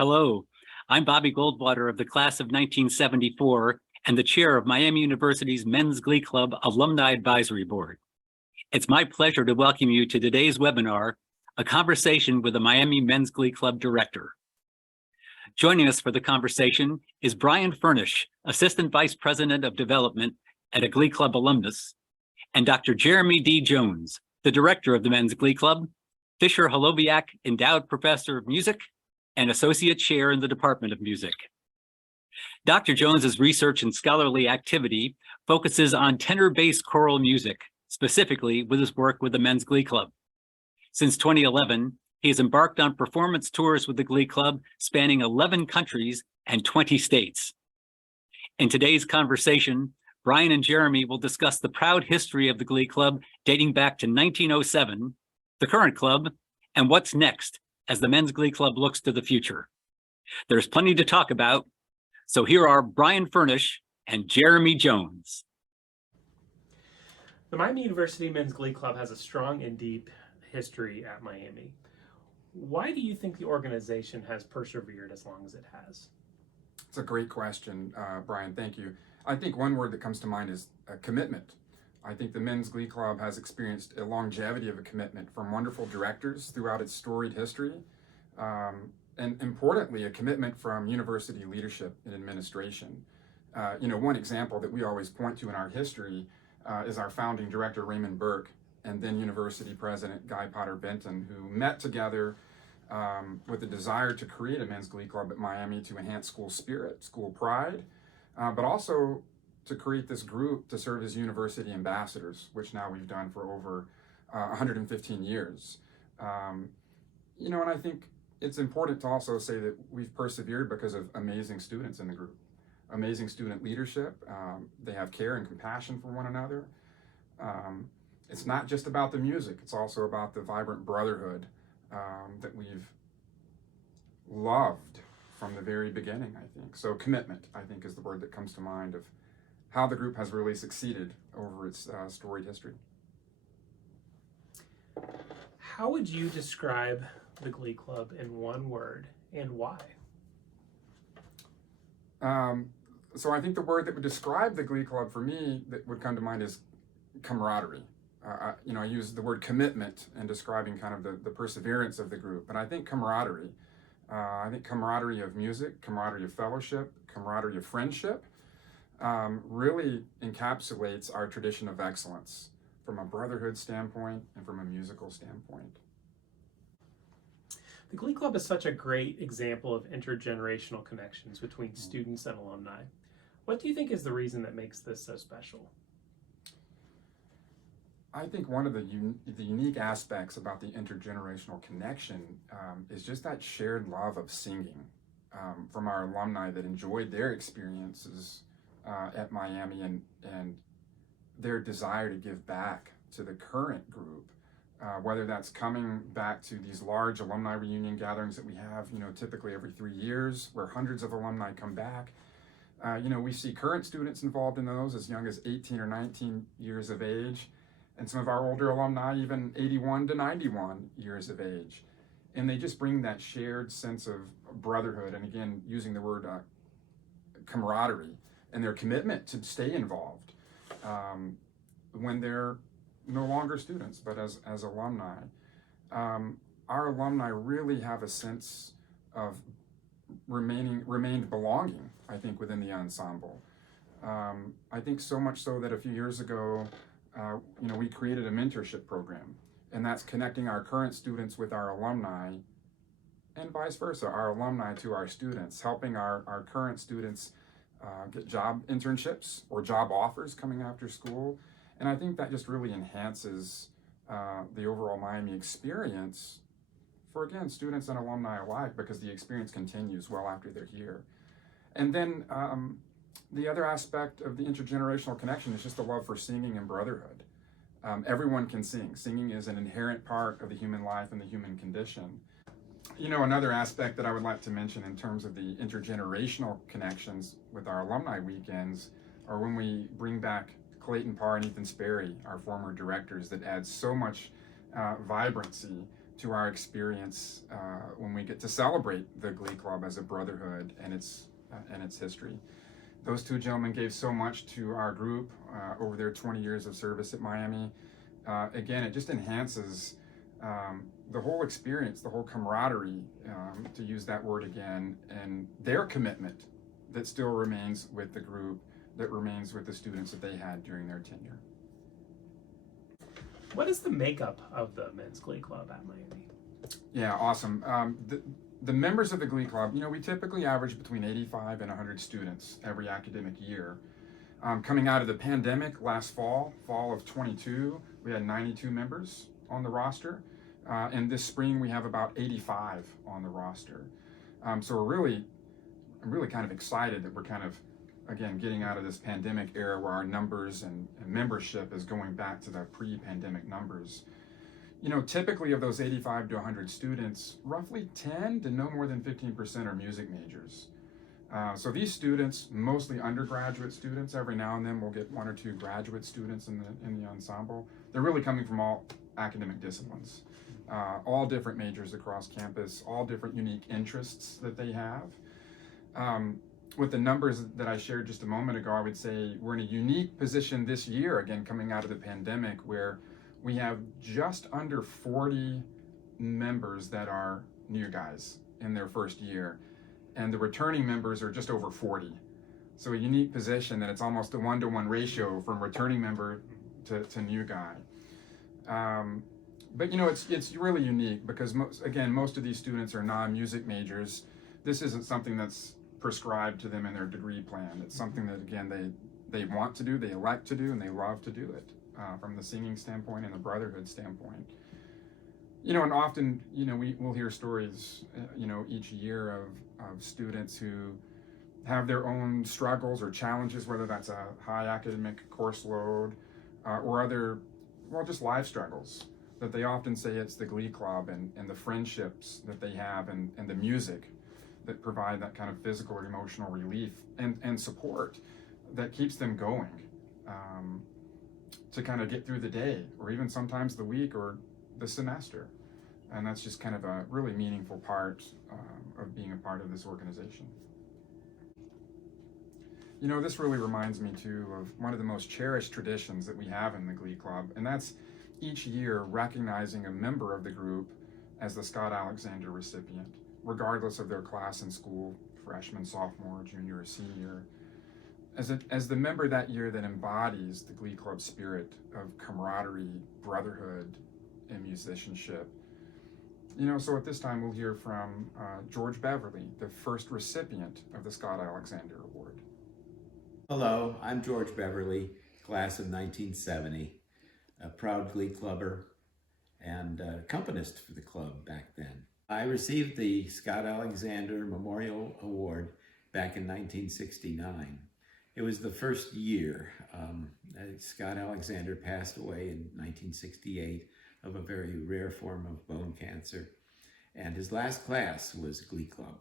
Hello, I'm Bobby Goldwater of the class of 1974 and the chair of Miami University's Men's Glee Club Alumni Advisory Board. It's my pleasure to welcome you to today's webinar, A Conversation with the Miami Men's Glee Club Director. Joining us for the conversation is Brian Furnish, Assistant Vice President of Development at a Glee Club alumnus, and Dr. Jeremy D. Jones, the Director of the Men's Glee Club, Fisher-Holoviak Endowed Professor of Music, and Associate Chair in the Department of Music. Dr. Jones's research and scholarly activity focuses on tenor-bass choral music, specifically with his work with the Men's Glee Club. Since 2011, he has embarked on performance tours with the Glee Club spanning 11 countries and 20 states. In today's conversation, Brian and Jeremy will discuss the proud history of the Glee Club dating back to 1907, the current club, and what's next as the Men's Glee Club looks to the future. There's plenty to talk about, so here are Brian Furnish and Jeremy Jones. The Miami University Men's Glee Club has a strong and deep history at Miami. Why do you think the organization has persevered as long as it has? It's a great question, Brian, thank you. I think one word that comes to mind is commitment. I think the Men's Glee Club has experienced a longevity of a commitment from wonderful directors throughout its storied history, and importantly, a commitment from university leadership and administration. One example that we always point to in our history is our founding director, Raymond Burke, and then university president, Guy Potter Benton, who met together with a desire to create a Men's Glee Club at Miami to enhance school spirit, school pride, but also to create this group to serve as university ambassadors, which now we've done for over 115 years. And I think it's important to also say that we've persevered because of amazing students in the group, amazing student leadership. They have care and compassion for one another. It's not just about the music, it's also about the vibrant brotherhood that we've loved from the very beginning, I think. So commitment, I think, is the word that comes to mind of how the group has really succeeded over its storied history. How would you describe the Glee Club in one word, and why? So I think the word that would describe the Glee Club for me that would come to mind is camaraderie. I use the word commitment in describing kind of the perseverance of the group, but I think camaraderie. I think camaraderie of music, camaraderie of fellowship, camaraderie of friendship, really encapsulates our tradition of excellence from a brotherhood standpoint and from a musical standpoint. The Glee Club is such a great example of intergenerational connections between students and alumni. What do you think is the reason that makes this so special? I think one of the unique aspects about the intergenerational connection is just that shared love of singing from our alumni that enjoyed their experiences at Miami and their desire to give back to the current group, whether that's coming back to these large alumni reunion gatherings that we have, typically every 3 years, where hundreds of alumni come back. We see current students involved in those as young as 18 or 19 years of age, and some of our older alumni even 81 to 91 years of age. And they just bring that shared sense of brotherhood, and again, using the word camaraderie, and their commitment to stay involved when they're no longer students, but as alumni. Our alumni really have a sense of remained belonging, I think, within the ensemble. I think so much so that a few years ago, we created a mentorship program, and that's connecting our current students with our alumni, and vice versa, our alumni to our students, helping our current students get job internships or job offers coming after school. And I think that just really enhances the overall Miami experience for, again, students and alumni alike, because the experience continues well after they're here. And then the other aspect of the intergenerational connection is just the love for singing and brotherhood. Everyone can sing. Singing is an inherent part of the human life and the human condition. Another aspect that I would like to mention in terms of the intergenerational connections with our alumni weekends are when we bring back Clayton Parr and Ethan Sperry, our former directors, that adds so much vibrancy to our experience when we get to celebrate the Glee Club as a brotherhood and its history. Those two gentlemen gave so much to our group over their 20 years of service at Miami. Again, it just enhances the whole experience, the whole camaraderie, to use that word again, and their commitment that still remains with the group, that remains with the students that they had during their tenure. What is the makeup of the Men's Glee Club at Miami? Yeah, awesome. The members of the Glee Club, we typically average between 85 and 100 students every academic year. Coming out of the pandemic last fall of 22, we had 92 members on the roster. And this spring we have about 85 on the roster. So I'm really kind of excited that we're kind of, again, getting out of this pandemic era where our numbers and membership is going back to the pre-pandemic numbers. Typically of those 85 to 100 students, roughly 10 to no more than 15% are music majors. So these students, mostly undergraduate students, every now and then we'll get one or two graduate students in the ensemble. They're really coming from all academic disciplines, all different majors across campus, all different unique interests that they have. With the numbers that I shared just a moment ago, I would say we're in a unique position this year, again, coming out of the pandemic, where we have just under 40 members that are new guys in their first year, and the returning members are just over 40. So a unique position that it's almost a 1-to-1 ratio from returning member to new guy. But it's really unique because most of these students are non-music majors. This isn't something that's prescribed to them in their degree plan. It's something that, again, they want to do, they elect to do, and they love to do it from the singing standpoint and the brotherhood standpoint. And often, we'll hear stories, each year of students who have their own struggles or challenges, whether that's a high academic course load or other, just life struggles, that they often say it's the Glee Club and the friendships that they have and the music that provide that kind of physical or emotional relief and support that keeps them going to kind of get through the day or even sometimes the week or the semester. And that's just kind of a really meaningful part of being a part of this organization. This really reminds me too of one of the most cherished traditions that we have in the Glee Club, and that's each year recognizing a member of the group as the Scott Alexander recipient, regardless of their class in school, freshman, sophomore, junior, or senior, as the member that year that embodies the Glee Club spirit of camaraderie, brotherhood, and musicianship. So at this time we'll hear from George Beverly, the first recipient of the Scott Alexander Award. Hello, I'm George Beverly, class of 1970, a proud Glee Clubber and accompanist for the club back then. I received the Scott Alexander Memorial Award back in 1969. It was the first year. Scott Alexander passed away in 1968 of a very rare form of bone cancer, and his last class was Glee Club.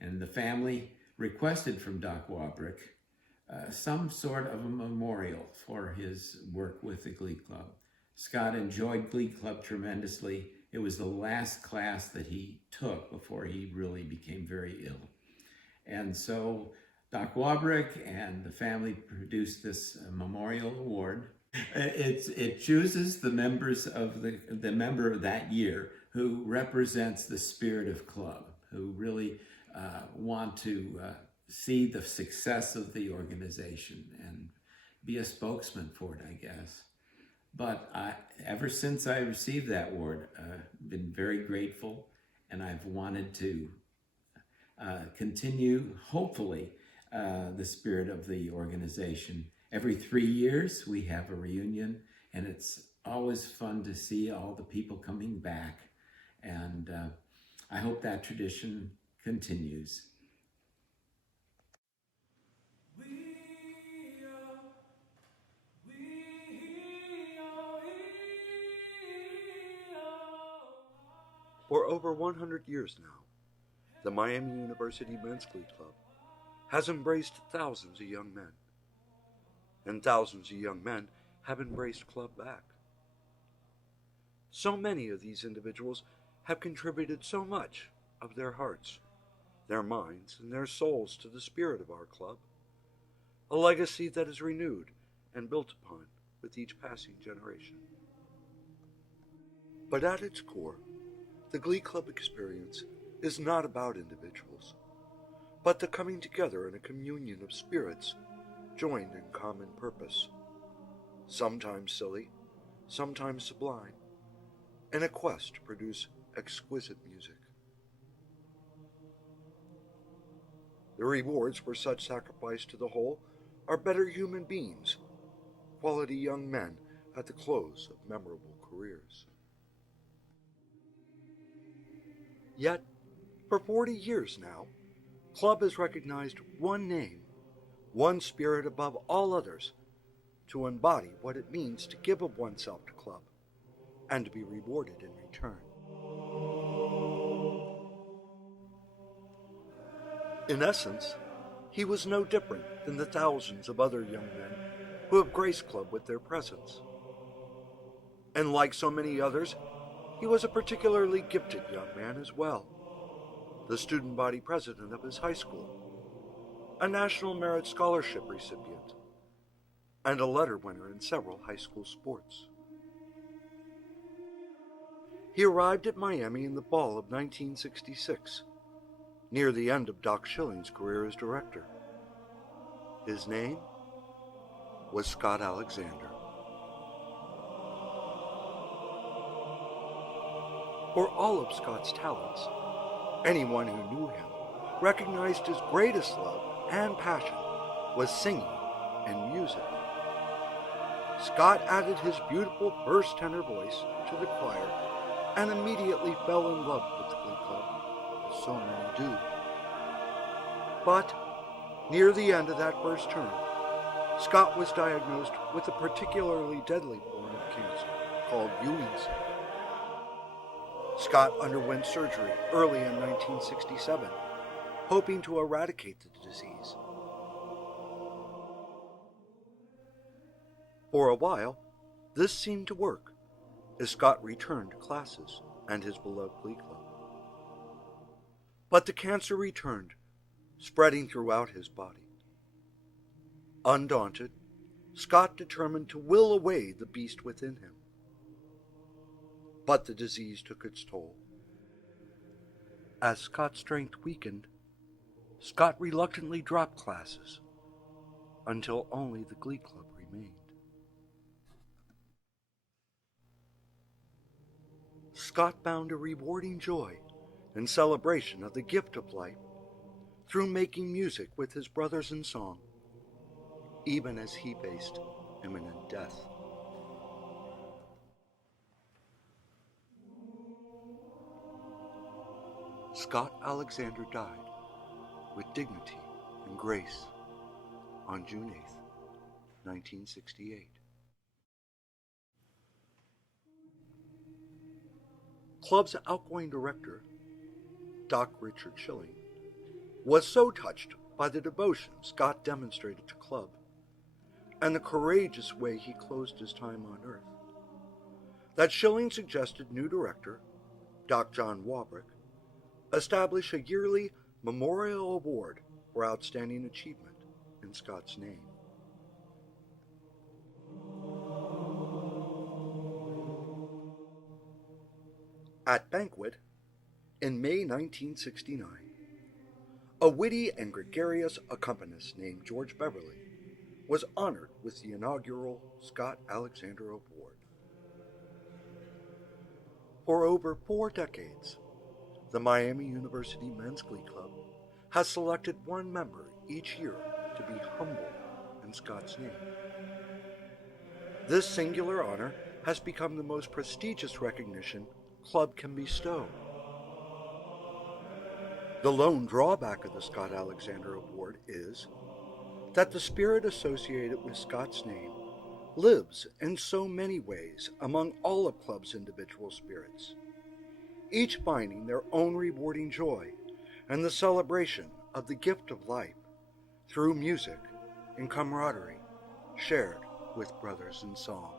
And the family requested from Doc Wabrick some sort of a memorial for his work with the Glee Club. Scott enjoyed Glee Club tremendously. It was the last class that he took before he really became very ill. And so Doc Wabrick and the family produced this memorial award. It chooses the members of the member of that year who represents the spirit of club, who really want to see the success of the organization and be a spokesman for it, I guess. But ever since I received that award, I've been very grateful, and I've wanted to continue, hopefully, the spirit of the organization. Every 3 years, we have a reunion, and it's always fun to see all the people coming back, and I hope that tradition continues. For over 100 years now, the Miami University Men's Glee Club has embraced thousands of young men, and thousands of young men have embraced club back. So many of these individuals have contributed so much of their hearts, their minds, and their souls to the spirit of our club, a legacy that is renewed and built upon with each passing generation. But at its core, the Glee Club experience is not about individuals, but the coming together in a communion of spirits joined in common purpose, sometimes silly, sometimes sublime, in a quest to produce exquisite music. The rewards for such sacrifice to the whole are better human beings, quality young men at the close of memorable careers. Yet, for 40 years now, Club has recognized one name, one spirit above all others, to embody what it means to give of oneself to Club and to be rewarded in return. In essence, he was no different than the thousands of other young men who have graced Club with their presence. And like so many others, he was a particularly gifted young man as well, the student body president of his high school, a National Merit Scholarship recipient, and a letter winner in several high school sports. He arrived at Miami in the fall of 1966, near the end of Doc Schilling's career as director. His name was Scott Alexander. For all of Scott's talents, anyone who knew him recognized his greatest love and passion was singing and music. Scott added his beautiful first tenor voice to the choir and immediately fell in love with the Glee Club, as so many do. But near the end of that first term, Scott was diagnosed with a particularly deadly form of cancer called Ewing's. Scott underwent surgery early in 1967, hoping to eradicate the disease. For a while, this seemed to work as Scott returned to classes and his beloved Glee Club. But the cancer returned, spreading throughout his body. Undaunted, Scott determined to will away the beast within him. But the disease took its toll. As Scott's strength weakened, Scott reluctantly dropped classes until only the Glee Club remained. Scott found a rewarding joy and celebration of the gift of life through making music with his brothers in song, even as he faced imminent death. Scott Alexander died with dignity and grace on June 8th, 1968. Club's outgoing director, Doc Richard Schilling, was so touched by the devotion Scott demonstrated to Club and the courageous way he closed his time on earth, that Schilling suggested new director, Doc John Wabrick, establish a yearly memorial award for outstanding achievement in Scott's name. At banquet, in May 1969, a witty and gregarious accompanist named George Beverly was honored with the inaugural Scott Alexander Award. For over 4 decades, the Miami University Men's Glee Club has selected one member each year to be humble in Scott's name. This singular honor has become the most prestigious recognition Club can bestow. The lone drawback of the Scott Alexander Award is that the spirit associated with Scott's name lives in so many ways among all of Club's individual spirits, each finding their own rewarding joy and the celebration of the gift of life through music and camaraderie shared with brothers in song.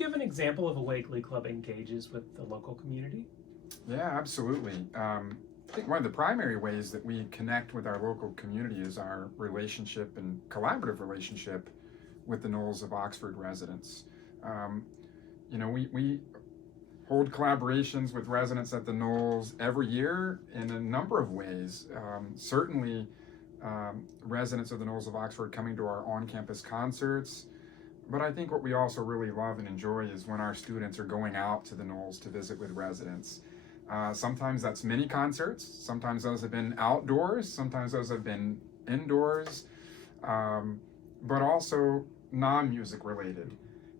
give an example of a way Glee Club engages with the local community? Yeah, absolutely. I think one of the primary ways that we connect with our local community is our relationship and collaborative relationship with the Knolls of Oxford residents. We hold collaborations with residents at the Knolls every year in a number of ways. Certainly, residents of the Knolls of Oxford coming to our on-campus concerts. But I think what we also really love and enjoy is when our students are going out to the Knolls to visit with residents. Sometimes that's mini concerts, sometimes those have been outdoors, sometimes those have been indoors, but also non-music related.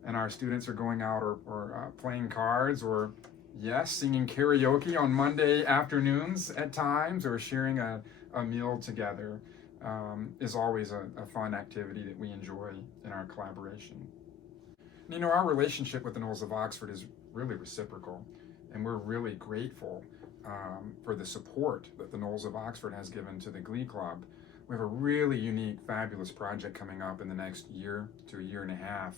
And our students are going out or playing cards or, yes, singing karaoke on Monday afternoons at times, or sharing a meal together is always a fun activity that we enjoy in our collaboration. Our relationship with the Knolls of Oxford is really reciprocal. And we're really grateful for the support that the Knolls of Oxford has given to the Glee Club. We have a really unique, fabulous project coming up in the next year to a year and a half,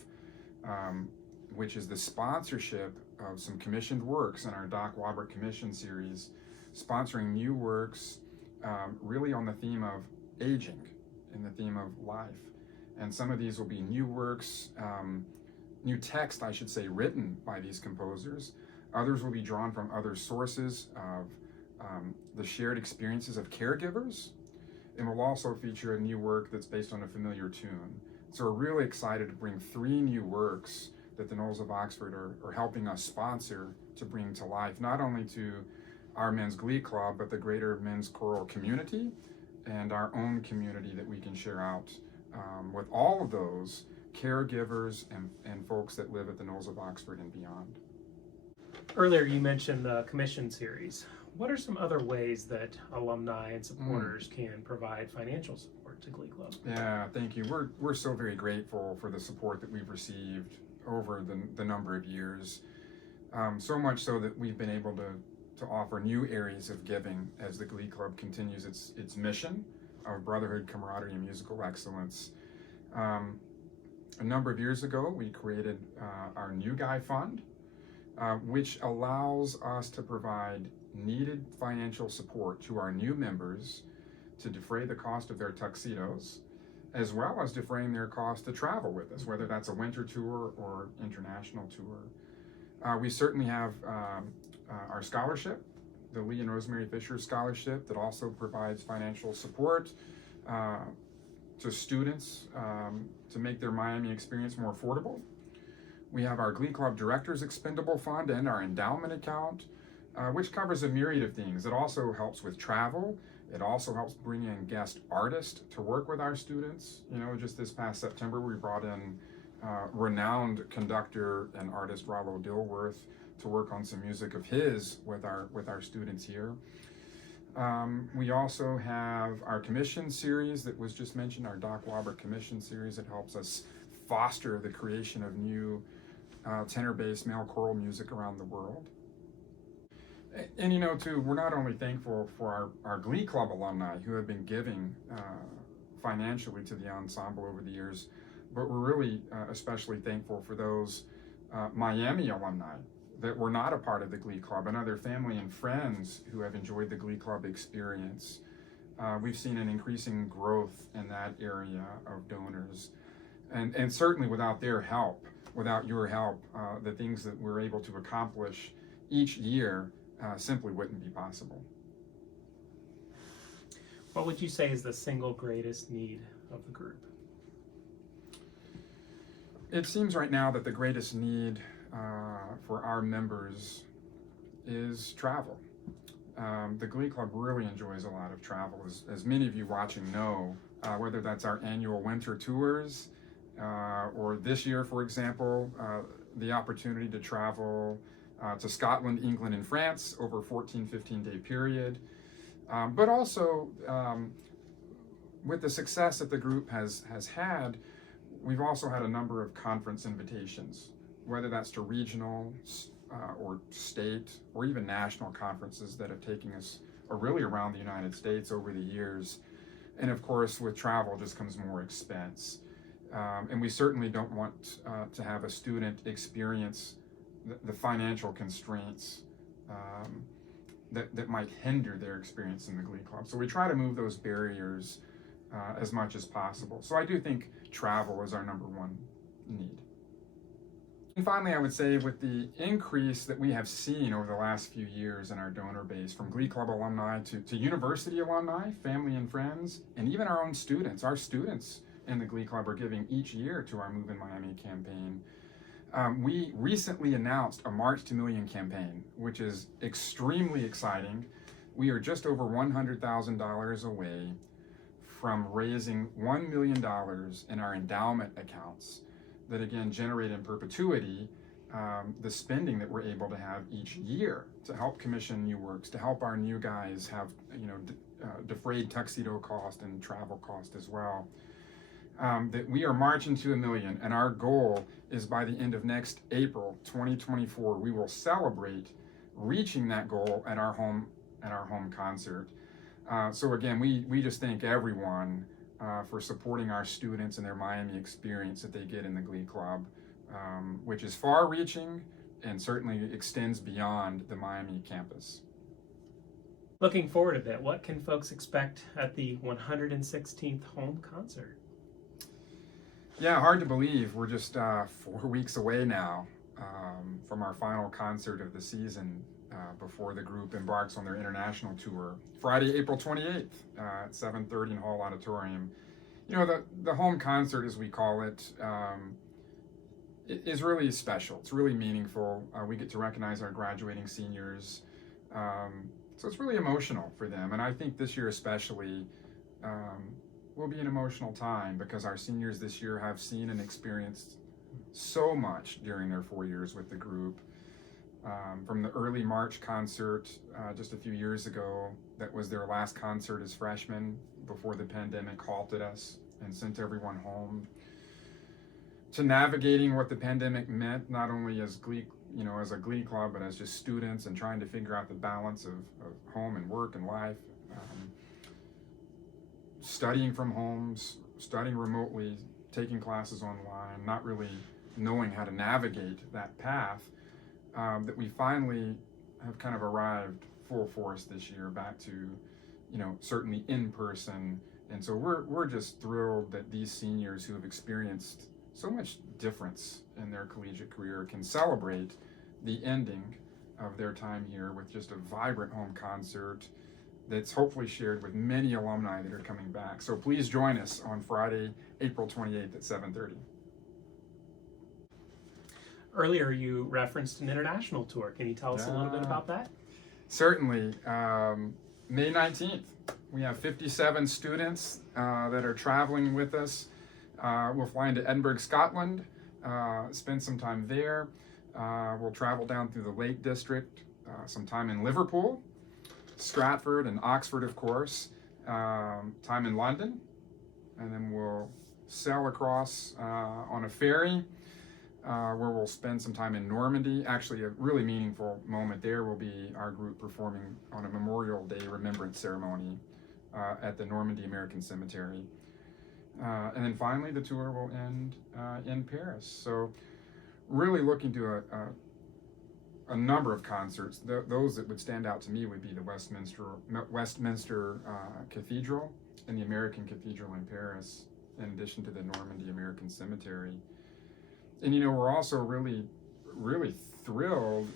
which is the sponsorship of some commissioned works in our Doc Wobert Commission series, sponsoring new works really on the theme of aging and the theme of life. And some of these will be new works, new text, I should say, written by these composers. Others will be drawn from other sources of the shared experiences of caregivers, and will also feature a new work that's based on a familiar tune. So we're really excited to bring 3 new works that the Knolls of Oxford are helping us sponsor to bring to life, not only to our Men's Glee Club, but the greater men's choral community and our own community that we can share out with all of those caregivers and folks that live at the Knolls of Oxford and beyond. Earlier, you mentioned the commission series. What are some other ways that alumni and supporters can provide financial support to Glee Club? Yeah, thank you. We're so very grateful for the support that we've received over the number of years. So much so that we've been able to offer new areas of giving as the Glee Club continues its mission of brotherhood, camaraderie, and musical excellence. A number of years ago, we created our New Guy Fund, which allows us to provide needed financial support to our new members to defray the cost of their tuxedos, as well as defraying their cost to travel with us, whether that's a winter tour or international tour. We certainly have our scholarship, the Lee and Rosemary Fisher Scholarship, that also provides financial support to students to make their Miami experience more affordable. We have our Glee Club Directors Expendable Fund and our endowment account, which covers a myriad of things. It also helps with travel. It also helps bring in guest artists to work with our students. Just this past September, we brought in renowned conductor and artist Rollo Dilworth to work on some music of his with our students here. We also have our commission series that was just mentioned, our Doc Wobert Commission series. It helps us foster the creation of new tenor-bass male choral music around the world. And too, we're not only thankful for our Glee Club alumni who have been giving financially to the ensemble over the years, but we're really especially thankful for those Miami alumni that were not a part of the Glee Club and other family and friends who have enjoyed the Glee Club experience. We've seen an increasing growth in that area of donors. And certainly without their help, without your help, the things that we're able to accomplish each year simply wouldn't be possible. What would you say is the single greatest need of the group? It seems right now that the greatest need for our members is travel. The Glee Club really enjoys a lot of travel, as many of you watching know, whether that's our annual winter tours, or this year, for example, the opportunity to travel to Scotland, England, and France over a 15-day period. But also, with the success that the group has had, we've also had a number of conference invitations, whether that's to regional or state or even national conferences that have taken us really around the United States over the years. And of course, with travel just comes more expense. And we certainly don't want to have a student experience the financial constraints that might hinder their experience in the Glee Club. So we try to move those barriers as much as possible. So I do think travel is our number one need. And finally, I would say with the increase that we have seen over the last few years in our donor base, from Glee Club alumni to university alumni, family and friends, and even our own students. Our students in the Glee Club are giving each year to our Move in Miami campaign. We recently announced a March to Million campaign, which is extremely exciting. We are just over $100,000 away from raising $1 million in our endowment accounts that again generate in perpetuity the spending that we're able to have each year to help commission new works, to help our new guys have defrayed tuxedo cost and travel cost as well. That we are marching to $1 million, and our goal is by the end of next April 2024 we will celebrate reaching that goal at our home concert. So again, we just thank everyone for supporting our students and their Miami experience that they get in the Glee Club, which is far-reaching and certainly extends beyond the Miami campus. Looking forward a bit, what can folks expect at the 116th home concert? Yeah, hard to believe. We're just 4 weeks away now from our final concert of the season before the group embarks on their international tour. Friday, April 28th at 7:30 in Hall Auditorium. You know, the home concert, as we call it, is really special. It's really meaningful. We get to recognize our graduating seniors. So it's really emotional for them. And I think this year especially will be an emotional time because our seniors this year have seen and experienced so much during their 4 years with the group. From the early March concert just a few years ago, that was their last concert as freshmen before the pandemic halted us and sent everyone home, to navigating what the pandemic meant, not only as as a Glee Club, but as just students and trying to figure out the balance of home and work and life, studying from homes, studying remotely, taking classes online, not really knowing how to navigate that path. That we finally have kind of arrived full force this year back to, certainly in person. And so we're just thrilled that these seniors who have experienced so much difference in their collegiate career can celebrate the ending of their time here with just a vibrant home concert that's hopefully shared with many alumni that are coming back. So please join us on Friday, April 28th at 7:30. Earlier you referenced an international tour. Can you tell us a little bit about that? Certainly. May 19th, we have 57 students that are traveling with us. We'll fly into Edinburgh, Scotland, spend some time there. We'll travel down through the Lake District, some time in Liverpool, Stratford and Oxford, of course, time in London, and then we'll sail across on a ferry where we'll spend some time in Normandy. Actually, a really meaningful moment there will be our group performing on a Memorial Day remembrance ceremony at the Normandy American Cemetery. And then finally, the tour will end in Paris. So really looking to a number of concerts. Those that would stand out to me would be the Westminster Cathedral and the American Cathedral in Paris, in addition to the Normandy American Cemetery. And we're also really, really thrilled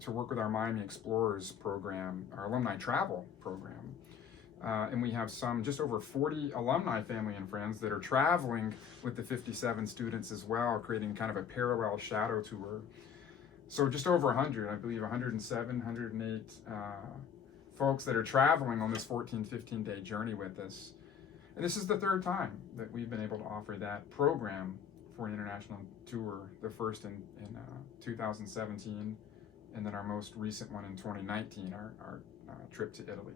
to work with our Miami Explorers program, our alumni travel program. And we have just over 40 alumni family and friends that are traveling with the 57 students as well, creating kind of a parallel shadow tour. So just over 100, I believe 107, 108 folks that are traveling on this 14, 15-day journey with us. And this is the third time that we've been able to offer that program for an international tour, the first in 2017, and then our most recent one in 2019, our trip to Italy.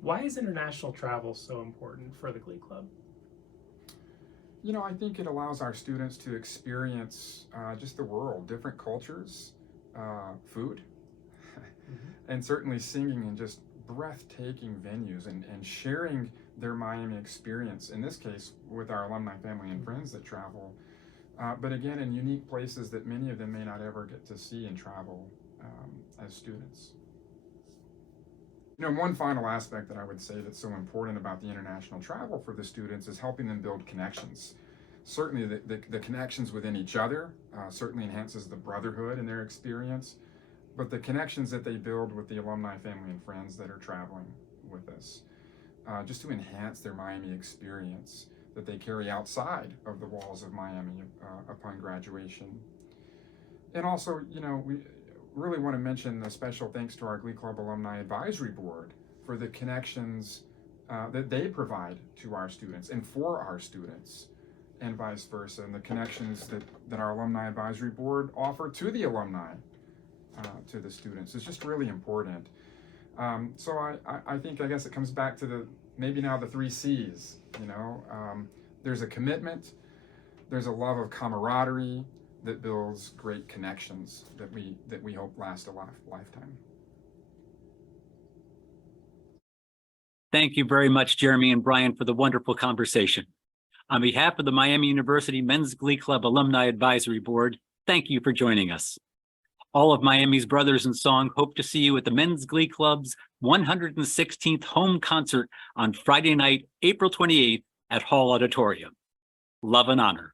Why is international travel so important for the Glee Club? I think it allows our students to experience just the world, different cultures, food, and certainly singing in just breathtaking venues and sharing their Miami experience, in this case with our alumni family and friends that travel, but again in unique places that many of them may not ever get to see and travel as students. One final aspect that I would say that's so important about the international travel for the students is helping them build connections. Certainly the connections within each other certainly enhances the brotherhood in their experience, but the connections that they build with the alumni family and friends that are traveling with us, just to enhance their Miami experience that they carry outside of the walls of Miami upon graduation. And also, we really want to mention a special thanks to our Glee Club Alumni Advisory Board for the connections that they provide to our students and for our students, and vice versa, and the connections that our Alumni Advisory Board offer to the alumni, to the students. It's just really important. So I think, I guess it comes back to maybe now the 3 C's, there's a commitment, there's a love of camaraderie that builds great connections that we hope last a lifetime. Thank you very much, Jeremy and Brian, for the wonderful conversation. On behalf of the Miami University Men's Glee Club Alumni Advisory Board, thank you for joining us. All of Miami's brothers in song hope to see you at the Men's Glee Club's 116th home concert on Friday night, April 28th at Hall Auditorium. Love and honor.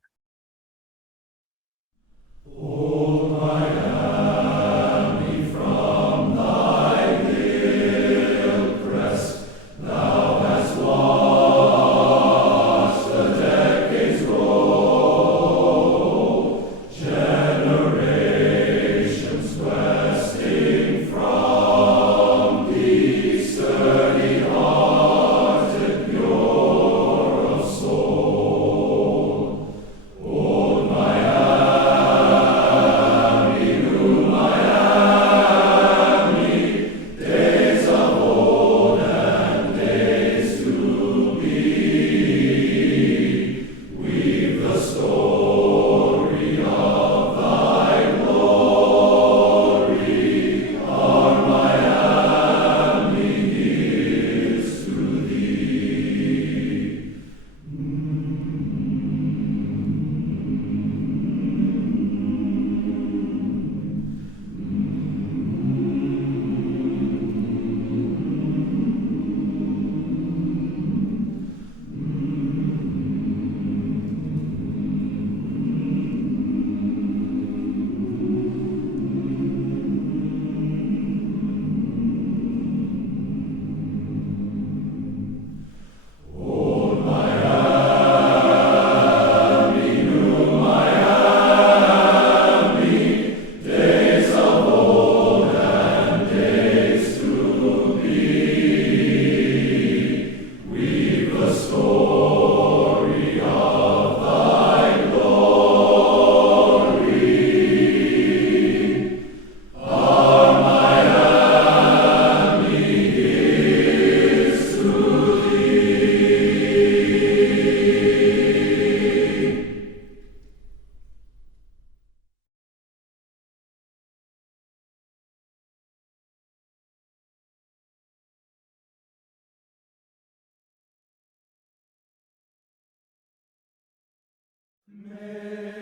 May